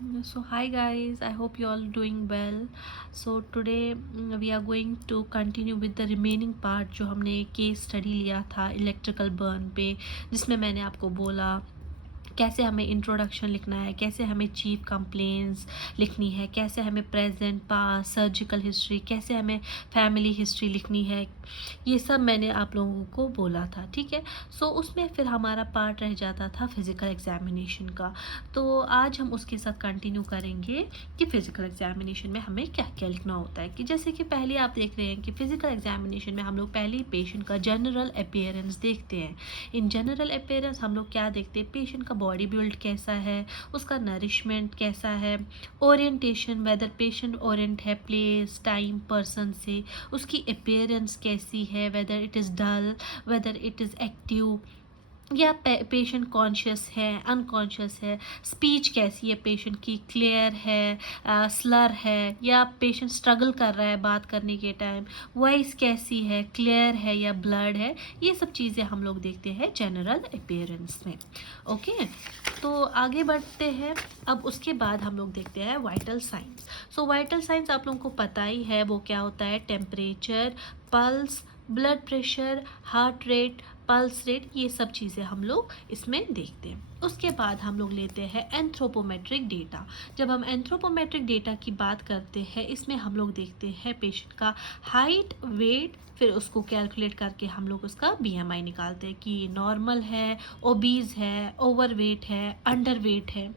So hi guys, I hope you all doing well. So today we are going to continue with the remaining part जो हमने case study लिया था electrical burn पे, जिसमें मैंने आपको बोला कैसे हमें इंट्रोडक्शन लिखना है, कैसे हमें चीफ कंप्लेंट्स लिखनी है, कैसे हमें प्रेजेंट पास्ट सर्जिकल हिस्ट्री, कैसे हमें फैमिली हिस्ट्री लिखनी है। ये सब मैंने आप लोगों को बोला था, ठीक है। सो उसमें फिर हमारा पार्ट रह जाता था फिज़िकल एग्जामिनेशन का। तो आज हम उसके साथ कंटिन्यू करेंगे कि फ़िज़िकल एग्जामिनेशन में हमें क्या क्या लिखना होता है। कि जैसे कि पहले आप देख रहे हैं कि फ़िज़िकल एग्जामिनेशन में हम लोग पहले ही पेशेंट का जनरल अपीयरेंस देखते हैं। इन जनरल अपीयरेंस हम लोग क्या देखते हैं, पेशेंट का बॉडी बिल्ड कैसा है, उसका नरिशमेंट कैसा है, ओरिएंटेशन वेदर पेशेंट ओरिएंट है प्लेस टाइम पर्सन से, उसकी अपीयरेंस कैसी है, whether it is dull, whether it is active, या पेशेंट कॉन्शियस है अनकॉन्शियस है, स्पीच कैसी है पेशेंट की, क्लियर है स्लर है, या पेशेंट स्ट्रगल कर रहा है बात करने के टाइम, वॉइस कैसी है, क्लियर है या ब्लड है। ये सब चीज़ें हम लोग देखते हैं जनरल अपीयरेंस में। ओके, तो आगे बढ़ते हैं। अब उसके बाद हम लोग देखते हैं वाइटल साइंस। सो वाइटल साइंस आप लोगों को पता ही है वो क्या होता है, temperature, pulse, blood pressure, heart rate, pulse rate, ये सब चीज़ें हम लोग इसमें देखते हैं। उसके बाद हम लोग लेते हैं एंथ्रोपोमेट्रिक डेटा। जब हम एंथ्रोपोमेट्रिक डेटा की बात करते हैं, इसमें हम लोग देखते हैं पेशेंट का हाइट, वेट, फिर उसको कैलकुलेट करके हम लोग उसका बीएमआई निकालते हैं कि नॉर्मल है, ओबीज है, ओवरवेट है, अंडरवेट है,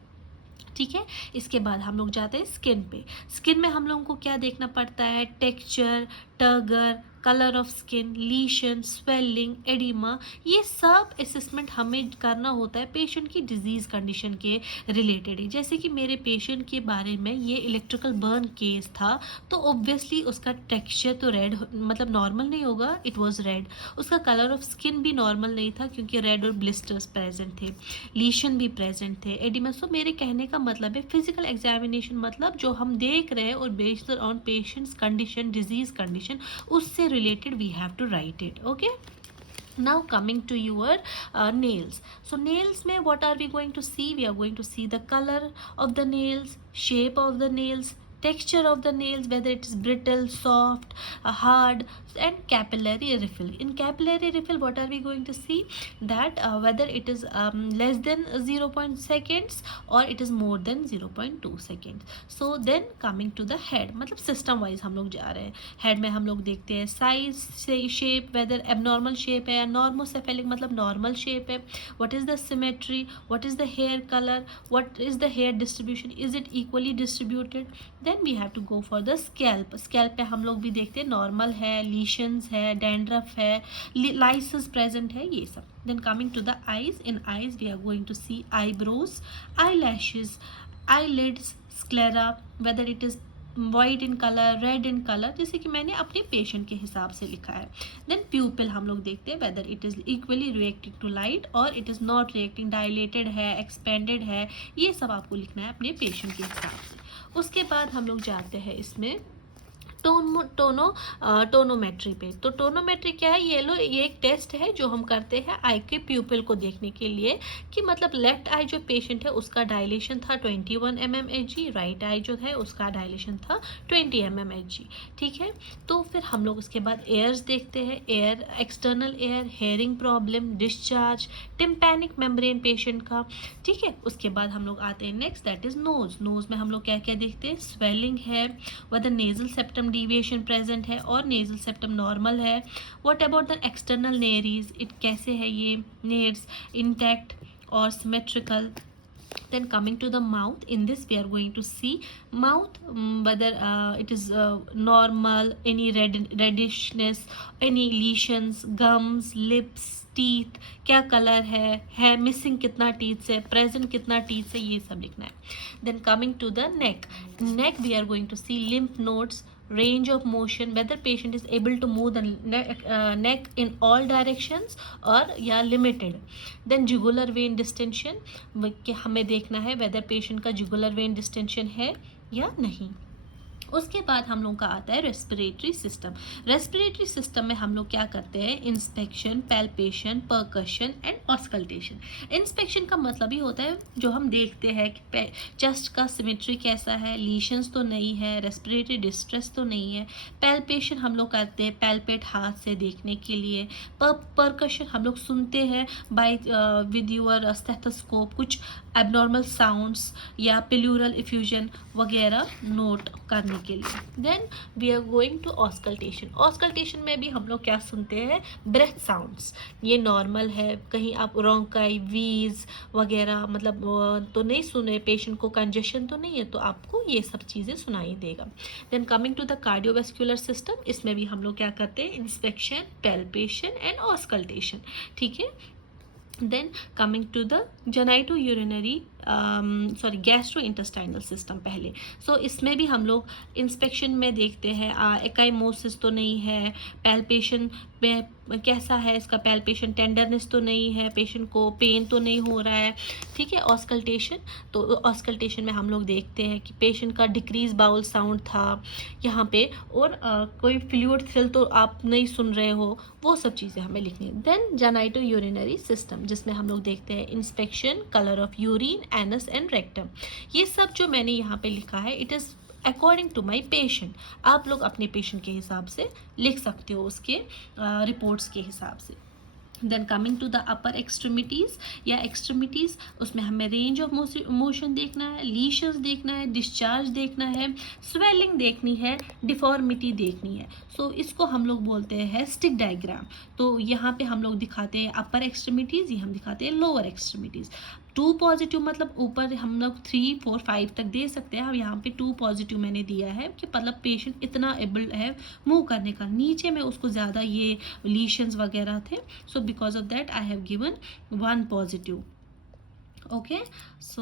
ठीक है। इसके बाद हम लोग जाते हैं स्किन पे। स्किन में हम लोगों को क्या देखना पड़ता है, texture, turgor, colour of skin, लीशन, swelling, oedema, ये सब असेसमेंट हमें करना होता है पेशेंट की डिजीज़ कंडीशन के रिलेटेड ही। जैसे कि मेरे पेशेंट के बारे में ये इलेक्ट्रिकल बर्न केस था, तो ऑब्वियसली उसका टेक्सचर तो रेड मतलब नॉर्मल नहीं होगा, इट वाज रेड। उसका कलर ऑफ स्किन भी नॉर्मल नहीं था क्योंकि रेड और ब्लिस्टर्स प्रेजेंट थे, लीशन भी प्रेजेंट थे, एडिमा। सो मेरे कहने का मतलब है फिजिकल एग्जामिनेशन मतलब जो हम देख रहे हैं और based on patients condition disease condition उससे related we have to write it. Okay, now coming to your nails. So nails mein what are we going to see, we are going to see the color of the nails, shape of the nails, texture of the nails, whether it is brittle, soft, hard, and capillary refill. In capillary refill what are we going to see, that whether it is less than 0. seconds or it is more than 0.2 seconds. So then coming to the head, मतलब system wise हम लोग जा रहे हैं। Head में हम लोग देखते हैं size, shape, whether abnormal shape है या नॉर्मोसेफेलिक मतलब नॉर्मल शेप है, what is the symmetry, what is the hair colour, what is the hair distribution, is it equally distributed. Then we have to go for the scalp. Scalp पे हम लोग भी देखते हैं नॉर्मल है, लीशंस है, डैंड्रफ है, लाइसेस प्रेजेंट है, ये सब। Then coming to the eyes, in eyes we are going to see eyebrows, eyelashes, eyelids, sclera, whether it is white in colour, red in colour, जैसे कि मैंने अपने पेशेंट के हिसाब से लिखा है। देन प्यूपिल हम लोग देखते हैं whether it is equally reacting to light और it is not reacting, dilated है, एक्सपेंडेड है, ये सब आपको लिखना है अपने पेशेंट के हिसाब से। उसके बाद हम लोग जाते हैं इसमें टोनोमेट्री पे। तो टोनोमेट्री क्या है, ये एक टेस्ट है जो हम करते हैं आई के प्यूपिल को देखने के लिए कि मतलब लेफ्ट आई जो पेशेंट है उसका डायलेशन था 21 mmHg, राइट आई जो है उसका डायलेशन था 20 mmHg, ठीक है। तो फिर हम लोग उसके बाद एयर्स देखते हैं, ear, external ear, hearing problem, discharge, tympanic membrane patient का, ठीक है। उसके बाद हम लोग आते हैं next, that is nose. Nose में हम लोग क्या क्या देखते हैं, स्वेलिंग है, whether nasal septum deviation present है और nasal septum normal है, what about the external nares, it कैसे है ये nares, intact और symmetrical. Then coming to the mouth, in this we are going to see mouth, whether it is normal, any reddishness, any lesions, gums, lips, teeth, क्या colour है missing कितना teeth से, present कितना teeth से, ये सब लिखना है। Then coming to the neck, neck we are going to see lymph nodes, range of motion, whether patient is able to move the neck in all directions or या limited. then jugular vein distension, कि हमें देखना है whether patient का jugular vein distension है या नहीं। उसके बाद हम लोग का आता है रेस्पिरेटरी सिस्टम। रेस्पिरेटरी सिस्टम में हम लोग क्या करते हैं, inspection, palpation, percussion and auscultation. Inspection का मतलब ही होता है जो हम देखते हैं कि चेस्ट का सिमेट्री कैसा है, लीशंस तो नहीं है, रेस्पिरेटरी डिस्ट्रेस तो नहीं है। पैल्पेशन हम लोग करते हैं पैल्पेट हाथ से देखने के लिए। परकशन हम लोग सुनते हैं बाय विद योर स्टेथोस्कोप, कुछ एबनॉर्मल साउंड्स या प्लूरल इफ्यूजन वगैरह नोट करने के लिए। Then we are going to auscultation. Auscultation में भी हम लोग क्या सुनते हैं, ब्रेथ साउंड्स। ये नॉर्मल है, कहीं आप रोंकाई, वीज वगैरह मतलब तो नहीं सुने, पेशेंट को कंजेशन तो नहीं है, तो आपको ये सब चीज़ें सुनाई देगा। Then coming to the cardiovascular system, इसमें भी हम लोग क्या करते हैं, इंस्पेक्शन, पैल्पेशन एंड ऑस्कल्टेशन। ठीक है। Then coming to the genito urinary gastro intestinal system पहले। सो इसमें भी हम लोग इंस्पेक्शन में देखते हैं एकाइमोसिस तो नहीं है, पैल्पेशन में कैसा है इसका पैल्पेशन, टेंडरनेस तो नहीं है, पेशेंट को पेन तो नहीं हो रहा है। ठीक है। ऑस्कल्टेशन, तो ऑस्कल्टेशन में हम लोग देखते हैं कि पेशेंट का डिक्रीज बाउल साउंड था यहाँ पे, और कोई फ्लूइड फिल तो आप नहीं सुन रहे हो, वो सब चीज़ें हमें लिखनी है। देन जेनाइटो यूरिनरी सिस्टम, जिसमें हम लोग देखते हैं inspection, colour of urine, anus and rectum. ये सब जो मैंने यहाँ पे लिखा है it is according to my patient. आप लोग अपने पेशेंट के हिसाब से लिख सकते हो, उसके रिपोर्ट्स के हिसाब से। Then coming to the upper extremities या एक्सट्रीमिटीज़, उसमें हमें रेंज ऑफ मोशन देखना है, लीशंस देखना है, डिस्चार्ज देखना है, स्वेलिंग देखनी है, डिफॉर्मिटी देखनी है। सो इसको हम लोग बोलते हैं स्टिक डायग्राम। तो यहाँ पे हम लोग दिखाते हैं अपर एक्सट्रीमिटीज़, ये हम दिखाते हैं लोअर एक्सट्रीमिटीज़। 2 पॉजिटिव मतलब ऊपर हम लोग 3, 4, 5 तक दे सकते हैं। अब यहाँ पे 2 पॉजिटिव मैंने दिया है कि मतलब पेशेंट इतना एबल है मूव करने का। नीचे में उसको ज़्यादा ये लीशंस वगैरह थे, so because of that I have given 1 positive. Okay, so